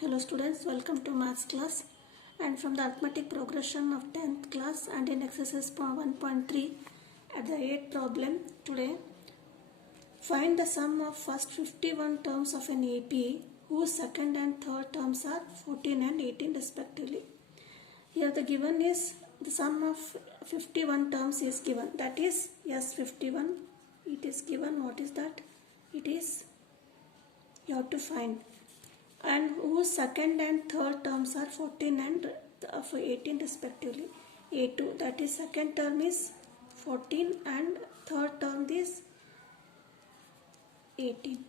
Hello students, welcome to maths class, and from the arithmetic progression of 10th class and in exercise 1.3 at the 8th problem today, find the sum of first 51 terms of an AP whose second and third terms are 14 and 18 respectively. Here the given is the sum of 51 terms is given, that is S51. It is given. What is that? It is, you have to find, and whose second and third terms are 14 and 18 respectively. A2, that is second term is 14 and third term is 18.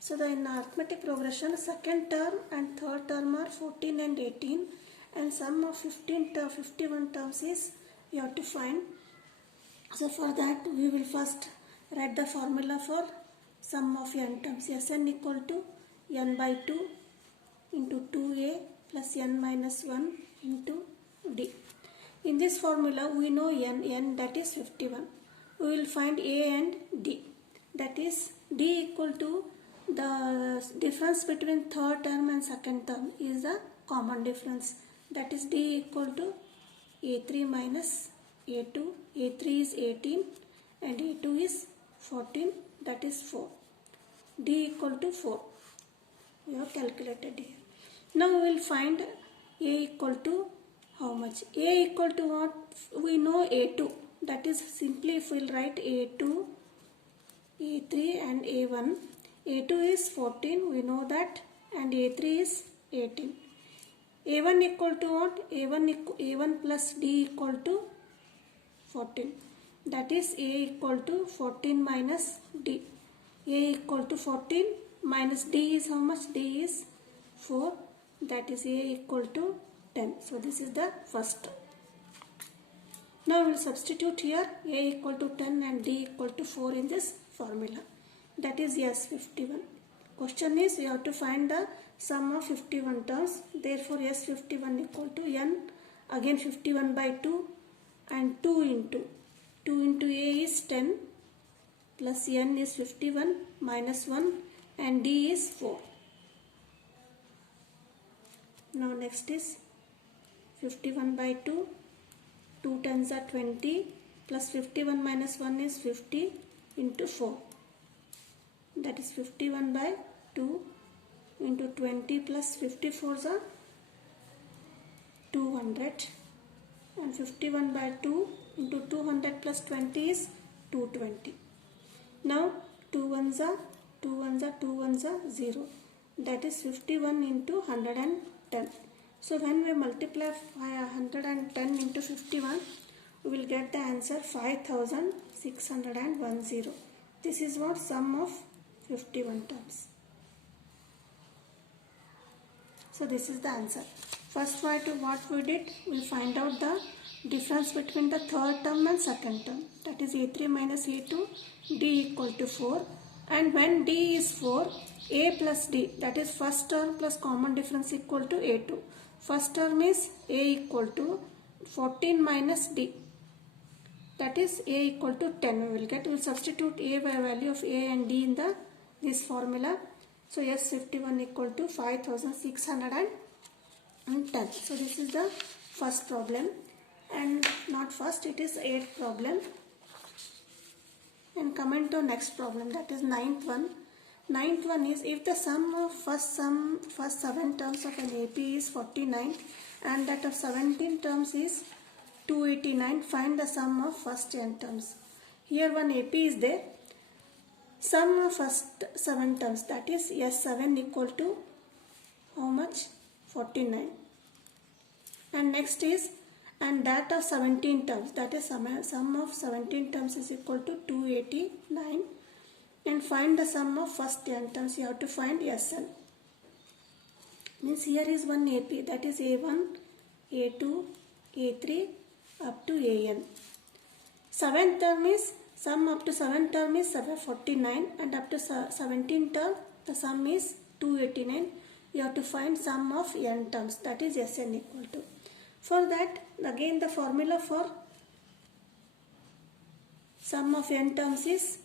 So the in arithmetic progression, second term and third term are 14 and 18, and sum of 51 terms is you have to find. So for that we will first write the formula for sum of n terms. Sn equal to n by 2 into 2a plus n minus 1 into d. In this formula we know n that is 51. We will find a and d, that is d equal to the difference between third term and second term is a common difference, that is d equal to a3 minus a2. a3 is 18 and a2 is 14, that is 4. D equal to 4. We have calculated here. Now we will find a equal to how much? A equal to what? We know a2. That is simply if we will write a2, a3 and a1. a2 is 14, we know that, and a3 is 18. a1 equal to what? A1 plus d equal to 14. That is a equal to 14 minus d. A equal to 14 minus d is how much? D is 4, that is a equal to 10. So this is the first. Now we will substitute here a equal to 10 and d equal to 4 in this formula. That is S51. Question is you have to find the sum of 51 terms. Therefore S51 equal to n, again 51 by 2 and 2 into a is 10 plus n is 51 minus 1 and d is 4. Now next is 51 by 2, 2 tens are 20 plus 51 minus 1 is 50 into 4. That is 51 by 2 into 20 plus 54s are 200, and 51 by 2 into 200 plus 20 is 220. Now 2 ones are 0. That is 51 into 110. So when we multiply 110 into 51, we will get the answer 5610. This is what sum of 51 terms. So this is the answer. First what we did, we will find out the difference between the third term and second term. That is a3 minus a2, d equal to 4. And when d is 4, a plus d, that is first term plus common difference equal to a2. First term is a equal to 14 minus d, that is a equal to 10. We will get, we will substitute a by value of a and d in this formula. So S51 equal to 5610. So this is the first problem, and not first, it is 8th problem. And comment on next problem, that is 9th one. 9th one is if the sum of first 7 terms of an AP is 49 and that of 17 terms is 289, find the sum of first n terms. Here one AP is there. Sum of first 7 terms, that is S7 equal to how much? 49. And next is, and that of 17 terms, that is sum of 17 terms is equal to 289. And find the sum of first n terms, you have to find Sn. Means here is one AP, that is A1, A2, A3 up to AN. 7th term is, sum up to 7th term is 49 and up to 17th term the sum is 289. You have to find sum of n terms, that is Sn equal to. For that, again the formula for sum of n terms is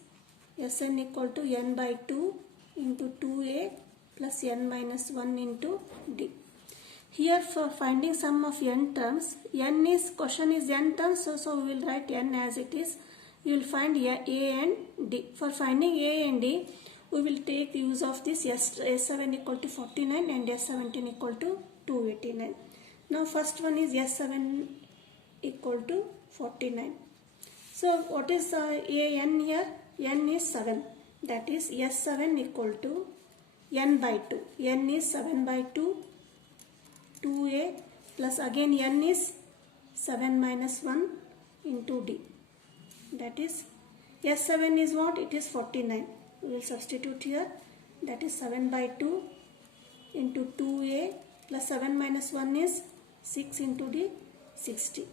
Sn equal to n by 2 into 2a plus n minus 1 into d. Here for finding sum of n terms, n is, question is n terms, so we will write n as it is. You will find a and d. For finding a and d, we will take use of this S7 equal to 49 and S17 equal to 289. Now first one is S7 equal to 49. So what is a n here? N is 7. That is S7 equal to n by 2. N is 7 by 2. 2a plus again n is 7 minus 1 into d. That is S7 is what? It is 49. We will substitute here. That is 7 by 2 into 2a plus 7 minus 1 is 6 into d, 60.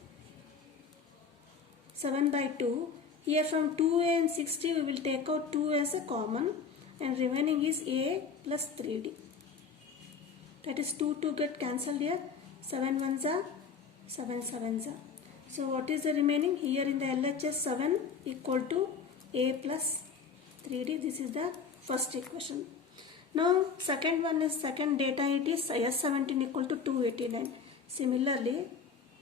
7 by 2. Here from 2a and 60 we will take out 2 as a common and remaining is a plus 3d. That is 2 get cancelled here. 7 ones are 7 sevens are. So what is the remaining? Here in the LHS 7 equal to a plus 3d. This is the first equation. Now second one is second data, it is S17 equal to 289. Similarly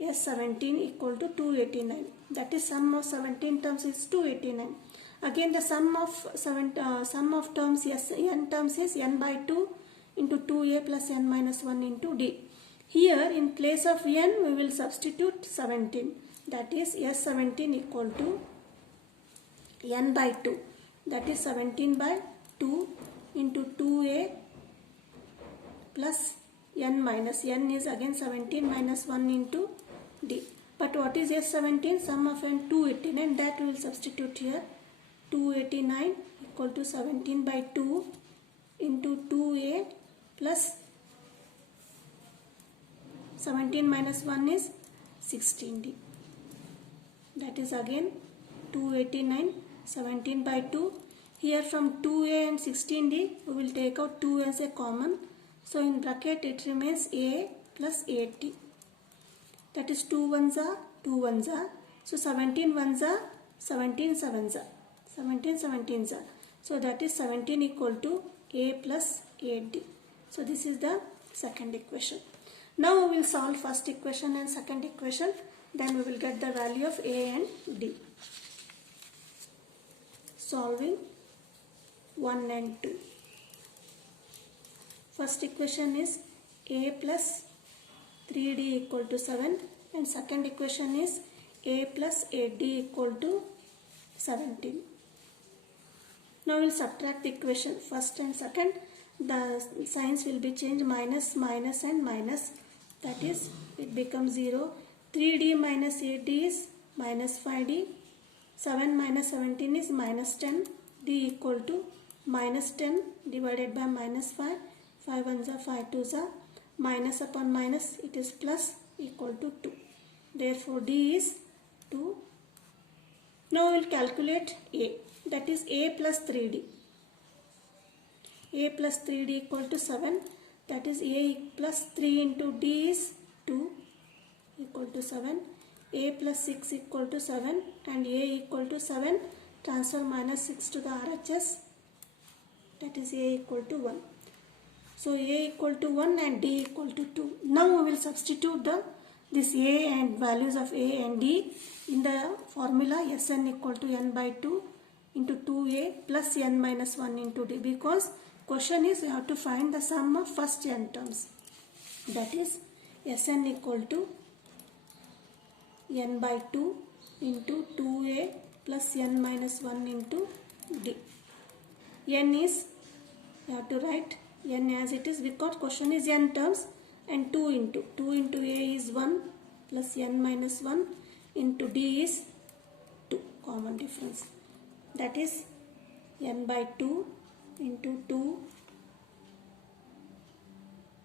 S17 equal to 289. That is sum of 17 terms is 289. Again the sum of terms n terms is n by 2 into 2a plus n minus 1 into d. Here in place of n we will substitute 17. That is S17 equal to n by 2. That is 17 by 2 into 2a plus n minus n is again 17 minus 1 into d. But what is S17? Sum of n 289. That we will substitute here. 289 equal to 17 by 2 into 2a plus 17 minus 1 is 16d. That is again 289, 17 by 2. Here from 2a and 16d we will take out 2 as a common. So in bracket it remains a plus 8d. That is 2 ones are 2 ones are. So 17 ones are 17 sevens are. 17 17s are. So that is 17 equal to a plus 8d. So this is the second equation. Now we will solve first equation and second equation. Then we will get the value of a and d. Solving 1 and 2. First equation is a plus 3d equal to 7 and second equation is a plus 8d equal to 17. Now we will subtract the equation first and second. The signs will be changed, minus, minus and minus. That is it becomes 0. 3d minus 8d is minus 5d. 7 minus 17 is minus 10. d equal to minus 10 divided by minus 5. 5 ones are 5 twos are. Minus upon minus it is plus equal to 2. Therefore d is 2. Now we will calculate a. That is a plus 3d. A plus 3d equal to 7. That is a plus 3 into d is 2 equal to 7. A plus 6 equal to 7 and a equal to 7. Transfer minus 6 to the RHS. That is a equal to 1. So a equal to 1 and d equal to 2. Now we will substitute this a and values of a and d in the formula Sn equal to n by 2 into 2a plus n minus 1 into d, because question is you have to find the sum of first n terms. That is Sn equal to n by 2 into 2a plus n minus 1 into d. N is, you have to write n as it is because question is n terms, and 2 into a is 1 plus n minus 1 into d is 2, common difference. That is n by 2 into 2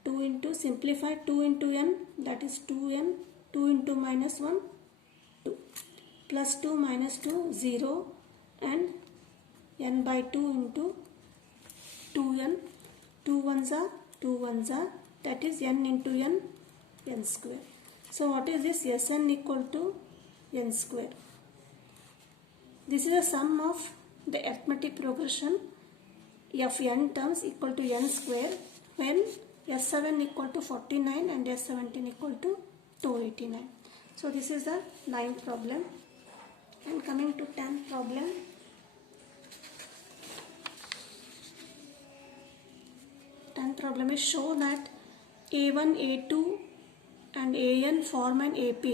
into simplify 2 into n, that is 2n, 2 into minus 1 2 plus 2 minus 2 0 and n by 2 into 2n, 2 ones are 2 ones are, that is n into n square. So what is this? Sn equal to n square. This is the sum of the arithmetic progression of n terms equal to n square when S7 equal to 49 and S17 equal to 289. So this is the 9th problem. And coming to 10th problem. 10th problem is show that A1, A2 and AN form an AP,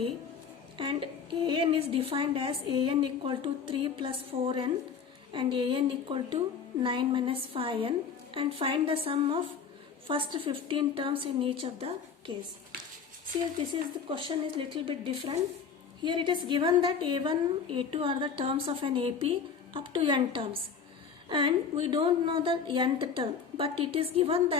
and AN is defined as AN equal to 3 plus 4N and AN equal to 9 minus 5N, and find the sum of first 15 terms in each of the case. See, this is the question is little bit different. Here it is given that A1, A2 are the terms of an AP up to N terms, and we don't know the nth term, but it is given that